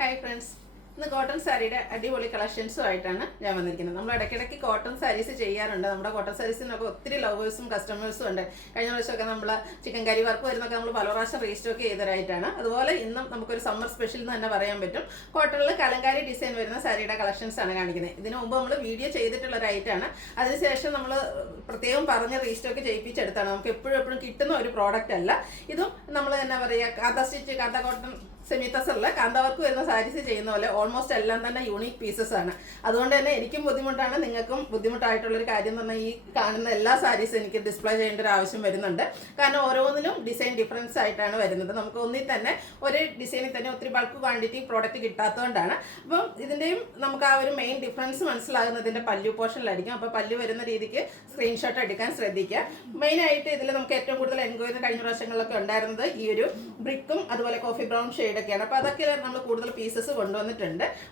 Hi friends. ഇന്ന് cotton സാരിയുടെ അടിപൊളി കളക്ഷൻസുമായിട്ടാണ് ഞാൻ വന്നിരിക്കുന്നത്. നമ്മൾ ഇടയ്ക്കിടയ്ക്ക് കോട്ടൺ സാരീസ് ചെയ്യാറുണ്ട്. നമ്മുടെ കോട്ടൺ സാരീസിനൊക്കെ ഒത്തിരി ലവേഴ്സും കസ്റ്റമേഴ്സും ഉണ്ട്. കഴിഞ്ഞ പ്രാവശ്യമൊക്കെ നമ്മൾ ചിക്കൻ കറി വർക്ക് വരുന്നൊക്കെ നമ്മൾ പല പ്രാവശ്യം റീസ്റ്റോക്ക് ചെയ്തതായിട്ടാണ്. അതുപോലെ ഇന്നും നമുക്കൊരു സമ്മർ സ്പെഷ്യൽ എന്ന് തന്നെ പറയാൻ പറ്റും. കോട്ടണിൽ കലങ്കാരി ഡിസൈൻ വരുന്ന സാരിയുടെ കളക്ഷൻസ് ആണ് കാണിക്കുന്നത്. ഇതിനു മുമ്പ് നമ്മൾ വീഡിയോ ചെയ്തിട്ടുള്ള ഒരു ഐറ്റാണ്. അതിനുശേഷം നമ്മൾ പ്രത്യേകം പറഞ്ഞ് റീസ്റ്റോക്ക് ചെയ്യിപ്പിച്ചെടുത്താണ്. നമുക്ക് എപ്പോഴും കിട്ടുന്ന ഒരു പ്രോഡക്റ്റ് അല്ല. ഇതും നമ്മൾ എന്നാ പറയുക, കാന്ത സ്റ്റിച്ച്, കാന്ത കോട്ടൺ സെമി ടസറിൽ കാന്ത വർക്ക് വരുന്ന സാരീസ് ചെയ്യുന്ന പോലെ ഓൾമോസ്റ്റ് എല്ലാം തന്നെ യൂണീക്ക് പീസസ് ആണ്. അതുകൊണ്ട് തന്നെ എനിക്കും ബുദ്ധിമുട്ടാണ്, നിങ്ങൾക്കും ബുദ്ധിമുട്ടായിട്ടുള്ളൊരു കാര്യം എന്ന് പറഞ്ഞാൽ ഈ കാണുന്ന എല്ലാ സാരീസും എനിക്ക് ഡിസ്പ്ലേ ചെയ്യേണ്ട ഒരു ആവശ്യം വരുന്നുണ്ട്. കാരണം ഓരോന്നിനും ഡിസൈൻ ഡിഫറൻസ് ആയിട്ടാണ് വരുന്നത്. നമുക്ക് ഒന്നിൽ തന്നെ ഒരേ ഡിസൈനിൽ തന്നെ ഒത്തിരി ബൾക്ക് ക്വാണ്ടിറ്റി പ്രോഡക്റ്റ് കിട്ടാത്തതുകൊണ്ടാണ്. അപ്പം ഇതിൻ്റെയും നമുക്ക് ആ ഒരു മെയിൻ ഡിഫറൻസ് മനസ്സിലാകുന്നതിൻ്റെ പല്ലു പോർഷനിലായിരിക്കും. അപ്പോൾ പല്ലു വരുന്ന രീതിക്ക് സ്ക്രീൻഷോട്ട് എടുക്കാൻ ശ്രദ്ധിക്കുക. മെയിനായിട്ട് ഇതിൽ നമുക്ക് ഏറ്റവും കൂടുതൽ എൻക്വയറി കഴിഞ്ഞ പ്രാവശ്യങ്ങളിലൊക്കെ ഉണ്ടായിരുന്നത് ഈ ഒരു ബ്രിക്കും അതുപോലെ കോഫി ബ്രൗൺ ഷെയ്ഡൊക്കെയാണ്. അപ്പോൾ അതൊക്കെ നമ്മൾ കൂടുതൽ പീസസ് കൊണ്ടുവന്നിട്ടുണ്ട്.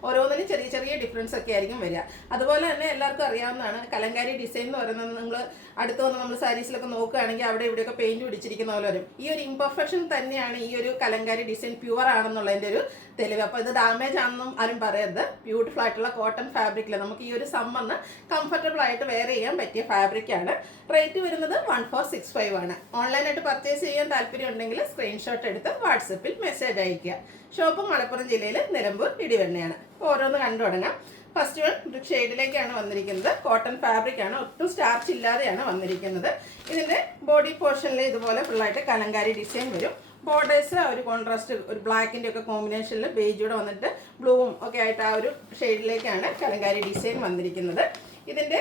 ഓരോന്നിനും ചെറിയ ചെറിയ ഡിഫറൻസ് ഒക്കെ ആയിരിക്കും വരിക. അതുപോലെ തന്നെ എല്ലാവർക്കും അറിയാവുന്നതാണ് കലങ്കാരി ഡിസൈൻ എന്ന് പറയുന്നത്. നിങ്ങൾ അടുത്ത് വന്ന് നമ്മൾ സാരീസിലൊക്കെ നോക്കുകയാണെങ്കിൽ അവിടെ ഇവിടെയൊക്കെ പെയിന്റ് പിടിച്ചിരിക്കുന്ന പോലെ വരും. ഈ ഒരു ഇംപെർഫെക്ഷൻ തന്നെയാണ് ഈ ഒരു കലങ്കാരി ഡിസൈൻ പ്യുവർ ആണെന്നുള്ളതിൻ്റെ ഒരു തെളിവ്. അപ്പോൾ ഇത് ഡാമേജ് ആണെന്നും ആരും പറയരുത്. ബ്യൂട്ടിഫുൾ ആയിട്ടുള്ള കോട്ടൺ ഫാബ്രിക്കിൽ നമുക്ക് ഈ ഒരു സമ്മറിന് കംഫർട്ടബിൾ ആയിട്ട് വെയർ ചെയ്യാൻ പറ്റിയ ഫാബ്രിക്കാണ്. റേറ്റ് വരുന്നത് 1465 ആണ്. ഓൺലൈനായിട്ട് പർച്ചേസ് ചെയ്യാൻ താല്പര്യം ഉണ്ടെങ്കിൽ സ്ക്രീൻഷോട്ട് എടുത്ത് വാട്സപ്പിൽ മെസ്സേജ് അയയ്ക്കുക. ഷോപ്പ് മലപ്പുറം ജില്ലയിൽ നിലമ്പൂർ ഇടിവണ്ണയാണ്. ഓരോന്ന് കണ്ടു തുടങ്ങാം. ഫസ്റ്റ് വൺ ബ്രിക്ക് ഷെയ്ഡിലേക്കാണ് വന്നിരിക്കുന്നത്. കോട്ടൺ ഫാബ്രിക് ആണ്, ഒട്ടും സ്റ്റാർച്ച് ഇല്ലാതെയാണ് വന്നിരിക്കുന്നത്. ഇതിൻ്റെ ബോഡി പോർഷനിൽ ഇതുപോലെ ഫുള്ളായിട്ട് കലങ്കാരി ഡിസൈൻ വരും. ബോർഡേഴ്സ് ഒരു കോൺട്രാസ്റ്റ്, ഒരു ബ്ലാക്കിൻ്റെ ഒക്കെ കോമ്പിനേഷനിൽ ബേജൂടെ വന്നിട്ട് ബ്ലൂവും ഒക്കെ ആയിട്ട് ആ ഒരു ഷെയ്ഡിലേക്കാണ് കലങ്കാരി ഡിസൈൻ വന്നിരിക്കുന്നത്. ഇതിൻ്റെ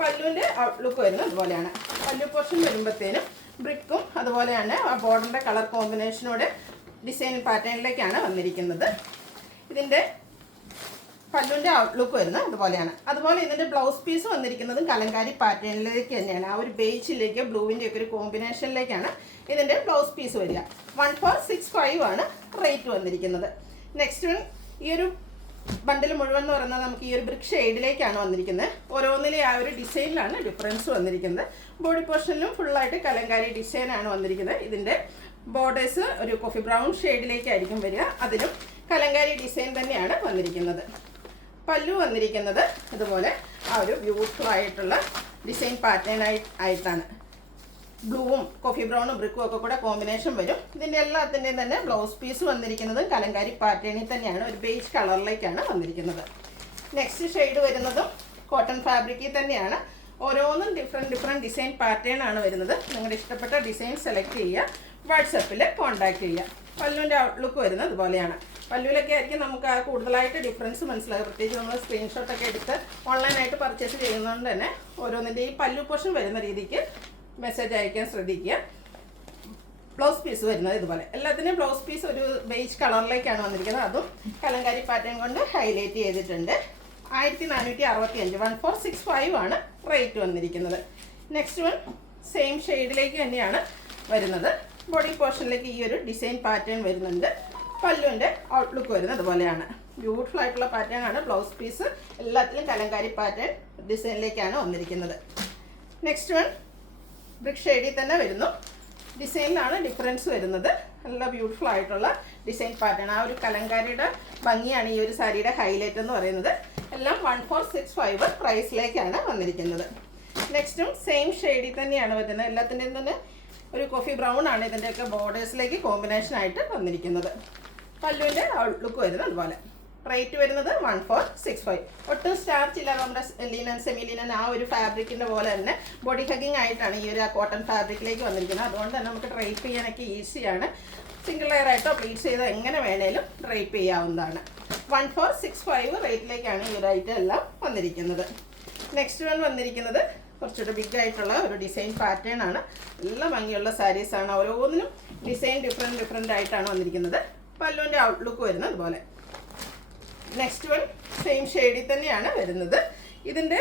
പല്ലുവിൻ്റെ ഔട്ട്ലുക്ക് വരുന്നത് അതുപോലെയാണ്. പല്ലു പോർഷൻ വരുമ്പോഴത്തേനും ബ്രിക്കും അതുപോലെയാണ് ആ ബോർഡറിൻ്റെ കളർ കോമ്പിനേഷനോടെ ഡിസൈൻ പാറ്റേണിലേക്കാണ് വന്നിരിക്കുന്നത്. ഇതിൻ്റെ പല്ലുവിൻ്റെ ഔട്ട്ലുക്ക് വരുന്നത് അതുപോലെയാണ്. അതുപോലെ ഇതിൻ്റെ ബ്ലൗസ് പീസ് വന്നിരിക്കുന്നതും കലങ്കാരി പാറ്റേണിലേക്ക് തന്നെയാണ്. ആ ഒരു ബേജിലേക്ക് ബ്ലൂവിൻ്റെ ഒക്കെ ഒരു കോമ്പിനേഷനിലേക്കാണ് ഇതിൻ്റെ ബ്ലൗസ് പീസ് വരിക. 1465 ആണ് റേറ്റ് വന്നിരിക്കുന്നത്. നെക്സ്റ്റ് വൺ, ഈ ഒരു ബണ്ടിൽ മുഴുവൻ എന്ന് പറയുന്നത് നമുക്ക് ഈ ഒരു ബ്രിക്ക് ഷെയ്ഡിലേക്കാണ് വന്നിരിക്കുന്നത്. ഓരോന്നിലെ ആ ഒരു ഡിസൈനിലാണ് ഡിഫറൻസ് വന്നിരിക്കുന്നത്. ബോഡി പോർഷനിലും ഫുള്ളായിട്ട് കലങ്കാരി ഡിസൈനാണ് വന്നിരിക്കുന്നത്. ഇതിൻ്റെ ബോർഡേഴ്സ് ഒരു കോഫി ബ്രൗൺ ഷെയ്ഡിലേക്കായിരിക്കും വരിക. അതിലും കലങ്കാരി ഡിസൈൻ തന്നെയാണ് വന്നിരിക്കുന്നത്. പല്ലു വന്നിരിക്കുന്നത് ഇതുപോലെ ആ ഒരു ബ്യൂട്ടിഫുൾ ആയിട്ടുള്ള ഡിസൈൻ പാറ്റേൺ ആയിട്ടാണ്. ബ്ലൂവും കോഫി ബ്രൗണും ബ്രിക്കും ഒക്കെ കൂടെ കോമ്പിനേഷൻ വരും. ഇതിൻ്റെ എല്ലാത്തിൻ്റെയും തന്നെ ബ്ലൗസ് പീസ് വന്നിരിക്കുന്നത് കലങ്കാരി പാറ്റേണിൽ തന്നെയാണ്, ഒരു ബേജ് കളറിലേക്കാണ് വന്നിരിക്കുന്നത്. നെക്സ്റ്റ് ഷെയ്ഡ് വരുന്നതും കോട്ടൺ ഫാബ്രിക്കിൽ തന്നെയാണ്. ഓരോന്നും ഡിഫറെൻറ്റ് ഡിസൈൻ പാറ്റേൺ ആണ് വരുന്നത്. നിങ്ങളുടെ ഇഷ്ടപ്പെട്ട ഡിസൈൻ സെലക്ട് ചെയ്യുക, വാട്സപ്പിൽ കോൺടാക്റ്റ് ചെയ്യുക. പല്ലുവിൻ്റെ ഔട്ട്ലുക്ക് വരുന്നത് ഇതുപോലെയാണ്. പല്ലുവിലൊക്കെ ആയിരിക്കും നമുക്ക് ആ കൂടുതലായിട്ട് ഡിഫറൻസ് മനസ്സിലാകും. പ്രത്യേകിച്ച് നമ്മൾ സ്ക്രീൻഷോട്ടൊക്കെ എടുത്ത് ഓൺലൈനായിട്ട് പർച്ചേസ് ചെയ്യുന്നതുകൊണ്ട് തന്നെ ഓരോന്നിൻ്റെ ഈ പല്ലു പോർഷൻ വരുന്ന രീതിക്ക് മെസ്സേജ് അയക്കാൻ ശ്രദ്ധിക്കുക. ബ്ലൗസ് പീസ് വരുന്നത് ഇതുപോലെ. എല്ലാത്തിനും ബ്ലൗസ് പീസ് ഒരു ബേജ് കളറിലേക്കാണ് വന്നിരിക്കുന്നത്. അതും കലങ്കാരി പാറ്റേൺ കൊണ്ട് ഹൈലൈറ്റ് ചെയ്തിട്ടുണ്ട്. 1465 1465 ആണ് റേറ്റ് വന്നിരിക്കുന്നത്. നെക്സ്റ്റ് വൺ സെയിം ഷെയ്ഡിലേക്ക് തന്നെയാണ് വരുന്നത്. ബോഡി പോർഷനിലേക്ക് ഈ ഒരു ഡിസൈൻ പാറ്റേൺ വരുന്നുണ്ട്. പല്ലുവിൻ്റെ ഔട്ട്ലുക്ക് വരുന്നത് അതുപോലെയാണ്. ബ്യൂട്ടിഫുൾ ആയിട്ടുള്ള പാറ്റേൺ ആണ്. ബ്ലൗസ് പീസ് എല്ലാത്തിലും കലങ്കാരി പാറ്റേൺ ഡിസൈനിലേക്കാണ് വന്നിരിക്കുന്നത്. നെക്സ്റ്റ് വൺ ബ്രിക്ക് ഷെയ്ഡിൽ തന്നെ വരുന്നു. ഡിസൈനിലാണ് ഡിഫറൻസ് വരുന്നത്. നല്ല ബ്യൂട്ടിഫുൾ ആയിട്ടുള്ള ഡിസൈൻ പാറ്റേൺ. ആ ഒരു കലങ്കാരിയുടെ ഭംഗിയാണ് ഈ ഒരു സാരിയുടെ ഹൈലൈറ്റ് എന്ന് പറയുന്നത്. എല്ലാം 1465 പ്രൈസിലേക്കാണ് വന്നിരിക്കുന്നത്. നെക്സ്റ്റും സെയിം ഷെയ്ഡിൽ തന്നെയാണ് വരുന്നത്. എല്ലാത്തിൻ്റെയും തന്നെ ഒരു കോഫി ബ്രൗൺ ആണ് ഇതിൻ്റെയൊക്കെ ബോർഡേഴ്സിലേക്ക് കോമ്പിനേഷൻ ആയിട്ട് വന്നിരിക്കുന്നത്. പല്ലുവിൻ്റെ ഔട്ട്ലുക്ക് വരുന്നത് അതുപോലെ. റേറ്റ് വരുന്നത് 1465. ഒട്ടും സ്റ്റാർച്ച് ഇല്ല. നമ്മുടെ ലിനൻ സെമി ലിനൻ ആ ഒരു ഫാബ്രിക്കിൻ്റെ പോലെ തന്നെ ബോഡി ഹഗിങ് ആയിട്ടാണ് ഈ ഒരു കോട്ടൺ ഫാബ്രിക്കിലേക്ക് വന്നിരിക്കുന്നത്. അതുകൊണ്ട് തന്നെ നമുക്ക് ഡ്രൈപ്പ് ചെയ്യാനൊക്കെ ഈസിയാണ്. സിംഗിൾ ലെയർ ആയിട്ടോ പ്ലീറ്റ്സ് ചെയ്തോ എങ്ങനെ വേണേലും ഡ്രൈപ്പ് ചെയ്യാവുന്നതാണ്. 1465 റേറ്റിലേക്കാണ് ഈ ഒരു ഐറ്റം എല്ലാം വന്നിരിക്കുന്നത്. നെക്സ്റ്റ് വൺ വന്നിരിക്കുന്നത് കുറച്ചുകൂടെ ബിഗ് ആയിട്ടുള്ള ഒരു ഡിസൈൻ പാറ്റേൺ ആണ്. നല്ല ഭംഗിയുള്ള സാരീസാണ്. ഓരോന്നിനും ഡിസൈൻ ഡിഫറെൻ്റ് ആയിട്ടാണ് വന്നിരിക്കുന്നത്. പല്ലുവിൻ്റെ ഔട്ട്ലുക്ക് വരുന്നത് അതുപോലെ. നെക്സ്റ്റ് വൺ സെയിം ഷെയ്ഡിൽ തന്നെയാണ് വരുന്നത്. ഇതിൻ്റെ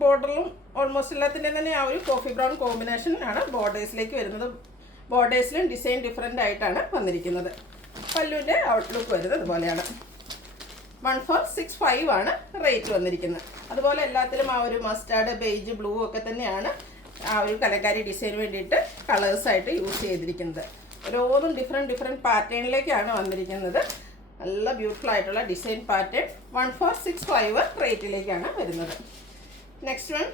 ബോർഡറിലും ഓൾമോസ്റ്റ് എല്ലാത്തിൻ്റെയും തന്നെ ആ ഒരു കോഫി ബ്രൗൺ കോമ്പിനേഷൻ ആണ് ബോർഡേഴ്സിലേക്ക് വരുന്നത്. ബോർഡേഴ്സിലും ഡിസൈൻ ഡിഫറെൻ്റ് ആയിട്ടാണ് വന്നിരിക്കുന്നത്. പല്ലുവിൻ്റെ ഔട്ട്ലുക്ക് വരുന്നത് അതുപോലെയാണ്. 1465 ആണ് റേറ്റ് വന്നിരിക്കുന്നത്. അതുപോലെ എല്ലാത്തിലും ആ ഒരു മസ്റ്റാർഡ്, ബേജ്, ബ്ലൂ ഒക്കെ തന്നെയാണ് ആ ഒരു കലങ്കാരി ഡിസൈന് വേണ്ടിയിട്ട് കളേഴ്സായിട്ട് യൂസ് ചെയ്തിരിക്കുന്നത്. ഓരോന്നും ഡിഫറെൻറ്റ് പാറ്റേണിലേക്കാണ് വന്നിരിക്കുന്നത്. നല്ല ബ്യൂട്ടിഫുൾ ആയിട്ടുള്ള ഡിസൈൻ പാറ്റേൺ 1465 റേറ്റിലേക്കാണ് വരുന്നത്. നെക്സ്റ്റ് വൺ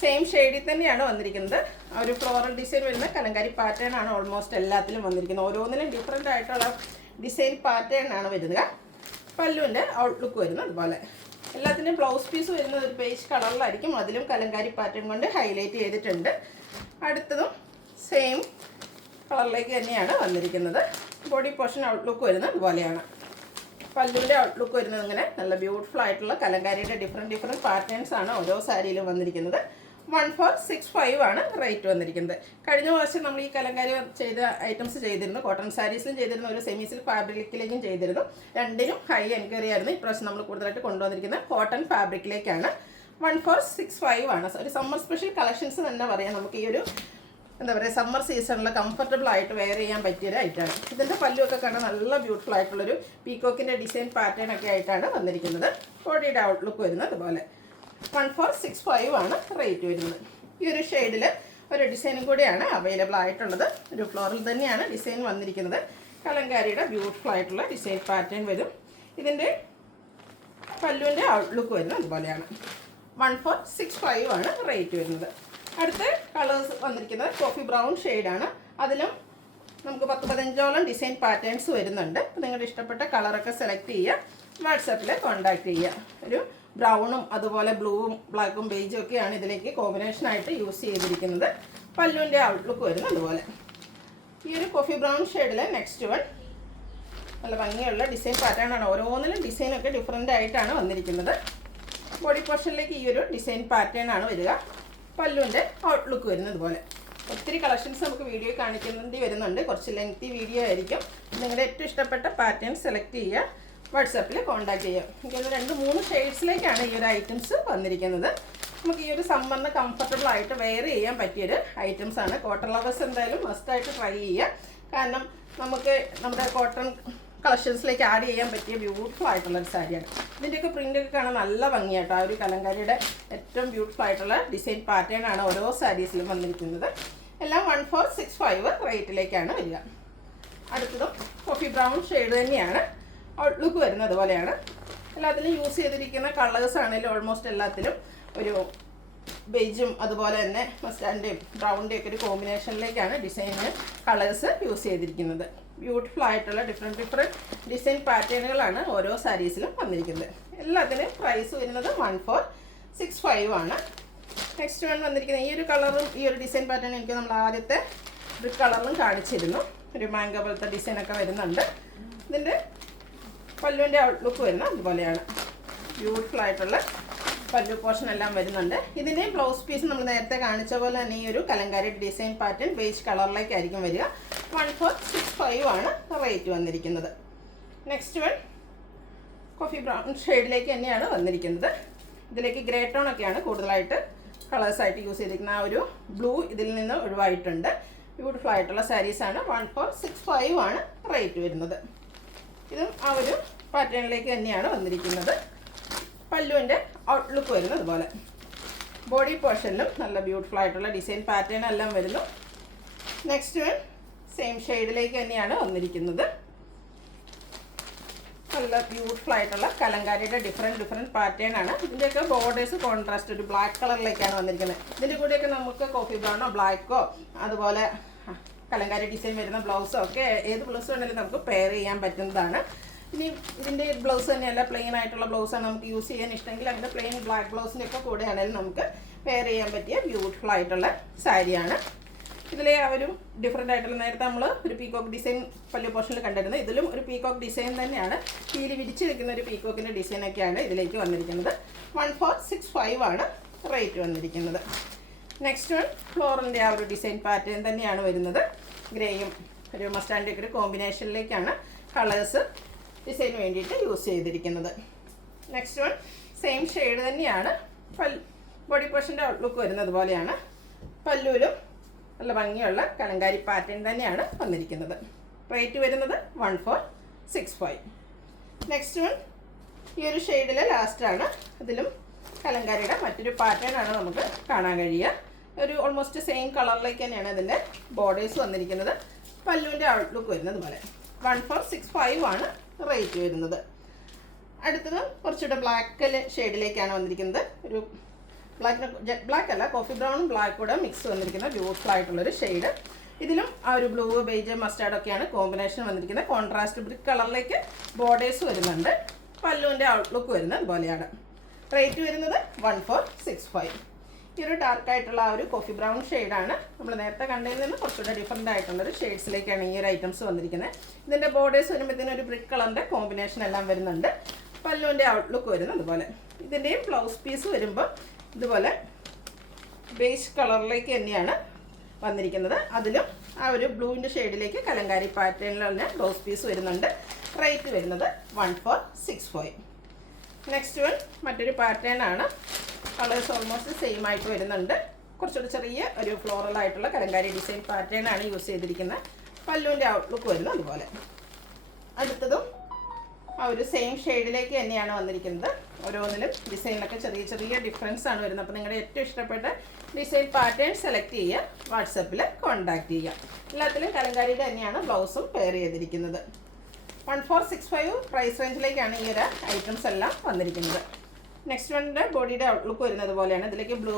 സെയിം ഷെയ്ഡിൽ തന്നെയാണ് വന്നിരിക്കുന്നത്. ആ ഒരു ഫ്ലോറൽ ഡിസൈൻ വരുന്ന കലങ്കാരി പാറ്റേൺ ആണ് ഓൾമോസ്റ്റ് എല്ലാത്തിലും വന്നിരിക്കുന്നത്. ഓരോന്നിലും ഡിഫറെൻ്റ് ആയിട്ടുള്ള ഡിസൈൻ പാറ്റേൺ ആണ് വരുന്നത്. പല്ലുവിൻ്റെ ഔട്ട്ലുക്ക് വരുന്നത് അതുപോലെ. എല്ലാത്തിൻ്റെയും ബ്ലൗസ് പീസ് വരുന്നത് ഒരു പേജ് കളറിലായിരിക്കും. അതിലും കലങ്കാരി പാറ്റേൺ കൊണ്ട് ഹൈലൈറ്റ് ചെയ്തിട്ടുണ്ട്. അടുത്തതും സെയിം കളറിലേക്ക് തന്നെയാണ് വന്നിരിക്കുന്നത്. ബോഡി പോർഷൻ ഔട്ട്ലുക്ക് വരുന്നത് അതുപോലെയാണ്. പല്ലുവിൻ്റെ ഔട്ട്ലുക്ക് വരുന്നത് ഇങ്ങനെ നല്ല ബ്യൂട്ടിഫുൾ ആയിട്ടുള്ള കലങ്കാരിയുടെ ഡിഫറെൻറ്റ് പാറ്റേൺസ് ആണ് ഓരോ സാരിയിലും വന്നിരിക്കുന്നത്. 1465 ആണ് റേറ്റ് വന്നിരിക്കുന്നത്. കഴിഞ്ഞ പ്രാവശ്യം നമ്മൾ ഈ കലങ്കാരി ചെയ്ത ഐറ്റംസ് ചെയ്തിരുന്നു. കോട്ടൺ സാരീസിലും ചെയ്തിരുന്നു, ഒരു സെമി സിൽക്ക് ഫാബ്രിക്കിലേക്കും ചെയ്തിരുന്നു. രണ്ടിനും ഹൈ എൻക്വയറി ആയിരുന്നു. ഇപ്രാവശ്യം നമ്മൾ കൂടുതലായിട്ട് കൊണ്ടുവന്നിരിക്കുന്നത് കോട്ടൺ ഫാബ്രിക്കിലേക്കാണ്. 1465 ആണ്. ഒരു സമ്മർ സ്പെഷ്യൽ കളക്ഷൻസ് തന്നെ പറയാം. നമുക്ക് ഈ ഒരു എന്താ പറയുക സമ്മർ സീസണിൽ കംഫർട്ടബിൾ ആയിട്ട് വെയർ ചെയ്യാൻ പറ്റിയൊരു ഐറ്റമാണ്. ഇതിൻ്റെ പല്ലുമൊക്കെ കാണാൻ നല്ല ബ്യൂട്ടിഫുൾ ആയിട്ടുള്ളൊരു പീക്കോക്കിൻ്റെ ഡിസൈൻ പാറ്റേൺ ഒക്കെ ആയിട്ടാണ് വന്നിരിക്കുന്നത്. ബോഡിയുടെ ഔട്ട്ലുക്ക് വരുന്നത് അതുപോലെ. 1465 ആണ് റേറ്റ് വരുന്നത്. ഈ ഒരു ഷെയ്ഡിൽ ഒരു ഡിസൈനും കൂടിയാണ് അവൈലബിൾ ആയിട്ടുള്ളത്. ഒരു ഫ്ലോറിൽ തന്നെയാണ് ഡിസൈൻ വന്നിരിക്കുന്നത്. കലങ്കാരിയുടെ ബ്യൂട്ടിഫുൾ ആയിട്ടുള്ള ഡിസൈൻ പാറ്റേൺ വരും. ഇതിൻ്റെ പല്ലുവിൻ്റെ ഔട്ട്ലുക്ക് വരുന്നത് അതുപോലെയാണ്. 1465 ആണ് റേറ്റ് വരുന്നത്. അടുത്ത കളേഴ്സ് വന്നിരിക്കുന്നത് കോഫി ബ്രൗൺ ഷെയ്ഡാണ്. അതിലും നമുക്ക് 10-15ഓളം ഡിസൈൻ പാറ്റേൺസ് വരുന്നുണ്ട്. നിങ്ങളുടെ ഇഷ്ടപ്പെട്ട കളറൊക്കെ സെലക്ട് ചെയ്യുക, വാട്സാപ്പിൽ കോൺടാക്റ്റ് ചെയ്യുക. ഒരു ബ്രൗണും അതുപോലെ ബ്ലൂവും ബ്ലാക്കും ബേജും ഒക്കെയാണ് ഇതിലേക്ക് കോമ്പിനേഷനായിട്ട് യൂസ് ചെയ്തിരിക്കുന്നത്. പല്ലുവിൻ്റെ ഔട്ട്ലുക്ക് വരുന്നത് അതുപോലെ. ഈ ഒരു കോഫി ബ്രൗൺ ഷെയ്ഡിൽ നെക്സ്റ്റ് വൺ നല്ല ഭംഗിയുള്ള ഡിസൈൻ പാറ്റേൺ ആണ്. ഓരോന്നിലും ഡിസൈനൊക്കെ ഡിഫറെൻ്റ് ആയിട്ടാണ് വന്നിരിക്കുന്നത്. ബോഡി പോർഷനിലേക്ക് ഈ ഒരു ഡിസൈൻ പാറ്റേൺ ആണ് വരിക. പല്ലുവിൻ്റെ ഔട്ട്ലുക്ക് വരുന്നത് പോലെ. ഒത്തിരി കളക്ഷൻസ് നമുക്ക് വീഡിയോ കാണിക്കേണ്ടി വരുന്നുണ്ട്. കുറച്ച് ലെങ്തി വീഡിയോ ആയിരിക്കും. നിങ്ങളുടെ ഏറ്റവും ഇഷ്ടപ്പെട്ട പാറ്റേൺ സെലക്ട് ചെയ്യുക, വാട്സാപ്പിൽ കോൺടാക്ട് ചെയ്യുക. എനിക്കൊരു 2-3 ഷെയ്ഡ്സിലേക്കാണ് ഈ ഒരു ഐറ്റംസ് വന്നിരിക്കുന്നത്. നമുക്ക് ഈ ഒരു സമ്മറിന് കംഫർട്ടബിൾ ആയിട്ട് വെയർ ചെയ്യാൻ പറ്റിയൊരു ഐറ്റംസ് ആണ്. കോട്ടൺ ലവേഴ്സ് എന്തായാലും മസ്റ്റായിട്ട് ട്രൈ ചെയ്യുക. കാരണം നമുക്ക് നമ്മുടെ കോട്ടൺ കളക്ഷൻസിലേക്ക് ആഡ് ചെയ്യാൻ പറ്റിയ ബ്യൂട്ടിഫുൾ ആയിട്ടുള്ളൊരു സാരിയാണ്. ഇതിൻ്റെയൊക്കെ പ്രിൻ്റൊക്കെ കാണാൻ നല്ല ഭംഗിയായിട്ട്. ആ ഒരു കലങ്കാരിയുടെ ഏറ്റവും ബ്യൂട്ടിഫുൾ ആയിട്ടുള്ള ഡിസൈൻ പാറ്റേൺ ആണ് ഓരോ സാരീസിലും വന്നിരിക്കുന്നത്. എല്ലാം 1465 റേറ്റിലേക്കാണ് വരിക. അടുത്തതും കോഫി ബ്രൗൺ ഷെയ്ഡ് തന്നെയാണ്. ഔട്ട്ലുക്ക് വരുന്നത് അതുപോലെയാണ്. എല്ലാത്തിലും യൂസ് ചെയ്തിരിക്കുന്ന കളേഴ്സ് ആണെങ്കിലും ഓൾമോസ്റ്റ് എല്ലാത്തിലും ഒരു ബേജും അതുപോലെ തന്നെ മസ്റ്റാൻഡേയും ബ്രൗണിൻ്റെയും ഒക്കെ ഒരു കോമ്പിനേഷനിലേക്കാണ് ഡിസൈന് കളേഴ്സ് യൂസ് ചെയ്തിരിക്കുന്നത്. ബ്യൂട്ടിഫുൾ ആയിട്ടുള്ള ഡിഫറെൻറ്റ് ഡിസൈൻ പാറ്റേണുകളാണ് ഓരോ സാരീസിലും വന്നിരിക്കുന്നത്. എല്ലാത്തിനും പ്രൈസ് വരുന്നത് 1465 ആണ്. നെക്സ്റ്റ് വൺ വന്നിരിക്കുന്നത് ഈ ഒരു കളറും ഈ ഒരു ഡിസൈൻ പാറ്റേൺ എനിക്ക് നമ്മൾ ആദ്യത്തെ ബ്രിക്ക് കളറിലും കാണിച്ചിരുന്നു. ഒരു മാംഗോ പോലത്തെ ഡിസൈനൊക്കെ വരുന്നുണ്ട്. ഇതിൻ്റെ പല്ലുവിൻ്റെ ഔട്ട്ലുക്ക് വരുന്നത് അതുപോലെയാണ്. ബ്യൂട്ടിഫുൾ ആയിട്ടുള്ള പല്ലു പോർഷൻ എല്ലാം വരുന്നുണ്ട്. ഇതിൻ്റെയും ബ്ലൗസ് പീസ് നമ്മൾ നേരത്തെ കാണിച്ച പോലെ തന്നെ ഈ ഒരു കലങ്കാരി ഡിസൈൻ പാറ്റേൺ ബേജ് കളറിലേക്കായിരിക്കും വരിക. 1465 ആണ് റേറ്റ് വന്നിരിക്കുന്നത്. നെക്സ്റ്റ് വൺ കോഫി ബ്രൗൺ ഷെയ്ഡിലേക്ക് തന്നെയാണ് വന്നിരിക്കുന്നത്. ഇതിലേക്ക് ഗ്രേ ടോൺ ഒക്കെയാണ് കൂടുതലായിട്ട് കളേഴ്സായിട്ട് യൂസ് ചെയ്തിരിക്കുന്നത്. ആ ഒരു ബ്ലൂ ഇതിൽ നിന്ന് ഒഴിവായിട്ടുണ്ട്. ബ്യൂട്ടിഫുൾ ആയിട്ടുള്ള സാരീസാണ്. 1465 ആണ് റേറ്റ് വരുന്നത്. ഇതും ആ ഒരു പാറ്റേണിലേക്ക് തന്നെയാണ് വന്നിരിക്കുന്നത്. പല്ലുവിൻ്റെ ഔട്ട്ലുക്ക് വരുന്നത് അതുപോലെ. ബോഡി പോർഷനിലും നല്ല ബ്യൂട്ടിഫുൾ ആയിട്ടുള്ള ഡിസൈൻ പാറ്റേൺ എല്ലാം വരുന്നു. നെക്സ്റ്റ് വൺ സെയിം ഷെയ്ഡിലേക്ക് തന്നെയാണ് വന്നിരിക്കുന്നത്. നല്ല ബ്യൂട്ടിഫുൾ ആയിട്ടുള്ള കലങ്കാരിയുടെ ഡിഫറെൻറ്റ് പാറ്റേൺ ആണ്. ഇതിൻ്റെയൊക്കെ ബോർഡേഴ്സ് കോൺട്രാസ്റ്റ് ഒരു ബ്ലാക്ക് കളറിലേക്കാണ് വന്നിരിക്കുന്നത്. ഇതിൻ്റെ കൂടെയൊക്കെ നമുക്ക് കോഫി ബ്രൗണോ ബ്ലാക്കോ അതുപോലെ കലങ്കാരി ഡിസൈൻ വരുന്ന ബ്ലൗസോ ഒക്കെ ഏത് ബ്ലൗസ് വേണമെങ്കിലും നമുക്ക് പെയർ ചെയ്യാൻ പറ്റുന്നതാണ്. ഇനി ഇതിൻ്റെ ബ്ലൗസ് തന്നെയല്ല പ്ലെയിൻ ആയിട്ടുള്ള ബ്ലൗസാണ് നമുക്ക് യൂസ് ചെയ്യാൻ ഇഷ്ടമെങ്കിൽ അതിൻ്റെ പ്ലെയിൻ ബ്ലാക്ക് ബ്ലൗസിൻ്റെ ഒക്കെ കൂടെ ആണെങ്കിലും നമുക്ക് പെയർ ചെയ്യാൻ പറ്റിയ ബ്യൂട്ടിഫുൾ ആയിട്ടുള്ള സാരിയാണ്. ഇതിലെ ആ ഒരു ഡിഫറെൻ്റ് ആയിട്ടുള്ള നേരത്തെ നമ്മൾ ഒരു പീക്കോക്ക് ഡിസൈൻ പല്ലു പോർഷനിൽ കണ്ടിരുന്നത്. ഇതിലും ഒരു പീക്കോക്ക് ഡിസൈൻ തന്നെയാണ്. കീലി വിരിച്ച് നിൽക്കുന്ന ഒരു പീക്കോക്കിൻ്റെ ഡിസൈനൊക്കെയാണ് ഇതിലേക്ക് വന്നിരിക്കുന്നത്. 1465 ആണ് റേറ്റ് വന്നിരിക്കുന്നത്. നെക്സ്റ്റ് വൺ ഫ്ലോറിൻ്റെ ആ ഒരു ഡിസൈൻ പാറ്റേൺ തന്നെയാണ് വരുന്നത്. ഗ്രേയും ഒരു മസ്റ്റാൻഡ് ഒക്കെ ഒരു കോമ്പിനേഷനിലേക്കാണ് കളേഴ്സ് ഡിസൈന് വേണ്ടിയിട്ട് യൂസ് ചെയ്തിരിക്കുന്നത്. നെക്സ്റ്റ് വൺ സെയിം ഷെയ്ഡ് തന്നെയാണ്. ബോഡി പോർഷൻ്റെ ഔട്ട്ലുക്ക് വരുന്നത് പോലെയാണ്. പല്ലുവിലും നല്ല ഭംഗിയുള്ള കലങ്കാരി പാറ്റേൺ തന്നെയാണ് വന്നിരിക്കുന്നത്. റേറ്റ് വരുന്നത് 1465. നെക്സ്റ്റ് വൺ ഈ ഒരു ഷെയ്ഡിൽ ലാസ്റ്റാണ്. ഇതിലും കലങ്കാരിയുടെ മറ്റൊരു പാറ്റേൺ ആണ് നമുക്ക് കാണാൻ കഴിയുക. ഒരു ഓൾമോസ്റ്റ് സെയിം കളറിലേക്ക് തന്നെയാണ് ഇതിൻ്റെ ബോർഡേഴ്സ് വന്നിരിക്കുന്നത്. പല്ലുവിൻ്റെ ഔട്ട്ലുക്ക് വരുന്നത് പോലെ. 1465 ആണ് റേറ്റ് വരുന്നത്. അടുത്തത് കുറച്ചുകൂടെ ബ്ലാക്ക് ഷെയ്ഡിലേക്കാണ് വന്നിരിക്കുന്നത്. ഒരു ജെറ്റ് ബ്ലാക്ക് അല്ല, കോഫി ബ്രൗണും ബ്ലാക്ക് കൂടെ മിക്സ് വന്നിരിക്കുന്ന ബ്യൂട്ടിഫുൾ ആയിട്ടുള്ളൊരു ഷെയ്ഡ്. ഇതിലും ആ ഒരു ബ്ലൂ, ബേജ്, മസ്റ്റാർഡൊക്കെയാണ് കോമ്പിനേഷൻ വന്നിരിക്കുന്നത്. കോൺട്രാസ്റ്റ് ബ്രിക്ക് കളറിലേക്ക് ബോർഡേഴ്സ് വരുന്നുണ്ട്. പല്ലുവിൻ്റെ ഔട്ട്ലുക്ക് വരുന്നത് അതുപോലെയാണ്. റേറ്റ് വരുന്നത് 1465. ഈ ഒരു ഡാർക്കായിട്ടുള്ള ആ ഒരു കോഫി ബ്രൗൺ ഷെയ്ഡാണ്. നമ്മൾ നേരത്തെ കണ്ടതിൽ നിന്ന് കുറച്ചുകൂടെ ഡിഫറൻ്റ് ആയിട്ടുള്ളൊരു ഷെയ്ഡ്സിലേക്കാണ് ഈ ഒരു ഐറ്റംസ് വന്നിരിക്കുന്നത്. ഇതിൻ്റെ ബോർഡേഴ്സ് വരുമ്പോഴത്തേനും ഒരു ബ്രിക്ക് കളറിൻ്റെ കോമ്പിനേഷൻ എല്ലാം വരുന്നുണ്ട്. പല്ലുവിൻ്റെ ഔട്ട്ലുക്ക് വരുന്നത് അതുപോലെ. ഇതിൻ്റെയും ബ്ലൗസ് പീസ് വരുമ്പോൾ ഇതുപോലെ ബേസ് കളറിലേക്ക് തന്നെയാണ് വന്നിരിക്കുന്നത്. അതിലും ആ ഒരു ബ്ലൂവിൻ്റെ ഷെയ്ഡിലേക്ക് കലങ്കാരി പാറ്റേണിൽ തന്നെ ബ്ലൗസ് പീസ് വരുന്നുണ്ട്. റേറ്റ് വരുന്നത് 1465. നെക്സ്റ്റ് വൺ മറ്റൊരു പാറ്റേൺ ആണ്. കളേഴ്സ് ഓൾമോസ്റ്റ് സെയിം ആയിട്ട് വരുന്നുണ്ട്. കുറച്ചുകൂടി ചെറിയ ഒരു ഫ്ലോറൽ ആയിട്ടുള്ള കലങ്കാരി ഡിസൈൻ പാറ്റേൺ ആണ് യൂസ് ചെയ്തിരിക്കുന്നത്. പല്ലുവിൻ്റെ ഔട്ട്ലുക്ക് വരുന്നത് അതുപോലെ. അടുത്തതും ആ ഒരു സെയിം ഷെയ്ഡിലേക്ക് തന്നെയാണ് വന്നിരിക്കുന്നത്. ഓരോന്നിലും ഡിസൈനിലൊക്കെ ചെറിയ ചെറിയ ഡിഫറൻസ് ആണ് വരുന്നത്. അപ്പോൾ നിങ്ങളുടെ ഏറ്റവും ഇഷ്ടപ്പെട്ട ഡിസൈൻ പാറ്റേൺ സെലക്ട് ചെയ്യുക, വാട്സപ്പിൽ കോൺടാക്ട് ചെയ്യുക. എല്ലാത്തിലും കലങ്കാരിയുടെ തന്നെയാണ് ബ്ലൗസും പെയർ ചെയ്തിരിക്കുന്നത്. 1465 പ്രൈസ് റേഞ്ചിലേക്കാണ് ഈ ഒരു ഐറ്റംസ് എല്ലാം വന്നിരിക്കുന്നത്. നെക്സ്റ്റ് വണ്ണിൻ്റെ ബോഡിയുടെ ഔട്ട്ലുക്ക് വരുന്നത് പോലെയാണ്. ഇതിലേക്ക് ബ്ലൂ,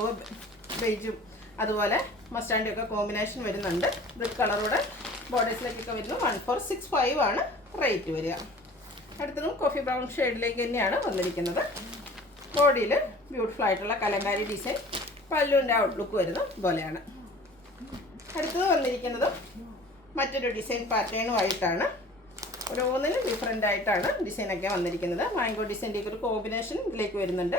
ബേജും അതുപോലെ മസ്റ്റാൻഡും ഒക്കെ കോമ്പിനേഷൻ വരുന്നുണ്ട്. ബ്രിക്ക് കളറൂടെ ബോർഡേഴ്സിലേക്കൊക്കെ വരുന്നു. 1465 ആണ് റേറ്റ് വരിക. അടുത്തതും കോഫി ബ്രൗൺ ഷെയ്ഡിലേക്ക് തന്നെയാണ് വന്നിരിക്കുന്നത്. ബോഡിയിൽ ബ്യൂട്ടിഫുൾ ആയിട്ടുള്ള കലങ്കാരി ഡിസൈൻ, പല്ലുവിൻ്റെ ഔട്ട്ലുക്ക് വരുന്നത് പോലെയാണ്. അടുത്തത് വന്നിരിക്കുന്നതും മറ്റൊരു ഡിസൈൻ പാറ്റേണുമായിട്ടാണ്. ഓരോന്നിനും ഡിഫറെൻ്റ് ആയിട്ടാണ് ഡിസൈനൊക്കെ വന്നിരിക്കുന്നത്. മാംഗോ ഡിസൈൻ്റെയൊക്കെ ഒരു കോമ്പിനേഷൻ ഇതിലേക്ക് വരുന്നുണ്ട്.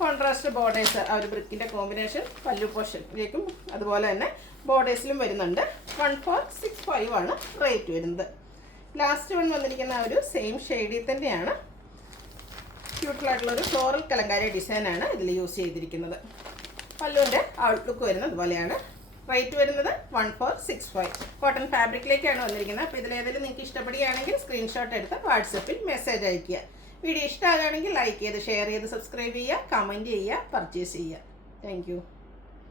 കോൺട്രാസ്റ്റ് ബോർഡേഴ്സ്, ആ ഒരു ബ്രിക്കിൻ്റെ കോമ്പിനേഷൻ പല്ലു പോർഷനിലേക്കും അതുപോലെ തന്നെ ബോർഡേഴ്സിലും വരുന്നുണ്ട്. 1465 ആണ് റേറ്റ് വരുന്നത്. ലാസ്റ്റ് വൺ വന്നിരിക്കുന്ന ആ ഒരു സെയിം ഷെയ്ഡിൽ തന്നെയാണ്. ക്യൂട്ടിലായിട്ടുള്ളൊരു ഫ്ലോറൽ കലങ്കാരി ഡിസൈനാണ് ഇതിൽ യൂസ് ചെയ്തിരിക്കുന്നത്. പല്ലുവിൻ്റെ ഔട്ട്ലുക്ക് വരുന്നത് അതുപോലെയാണ്. റേറ്റ് വരുന്നത് 1465. കോട്ടൺ ഫാബ്രിക്കിലേക്കാണ് വന്നിരിക്കുന്നത്. അപ്പോൾ ഇതിലേതെങ്കിലും നിങ്ങൾക്ക് ഇഷ്ടപ്പെടുകയാണെങ്കിൽ സ്ക്രീൻഷോട്ട് എടുത്ത് വാട്സപ്പിൽ മെസ്സേജ് അയയ്ക്കുക. വീഡിയോ ഇഷ്ടമാകുകയാണെങ്കിൽ ലൈക്ക് ചെയ്ത്, ഷെയർ ചെയ്ത്, സബ്സ്ക്രൈബ് ചെയ്യുക, കമൻറ്റ് ചെയ്യുക, പർച്ചേസ് ചെയ്യുക. താങ്ക്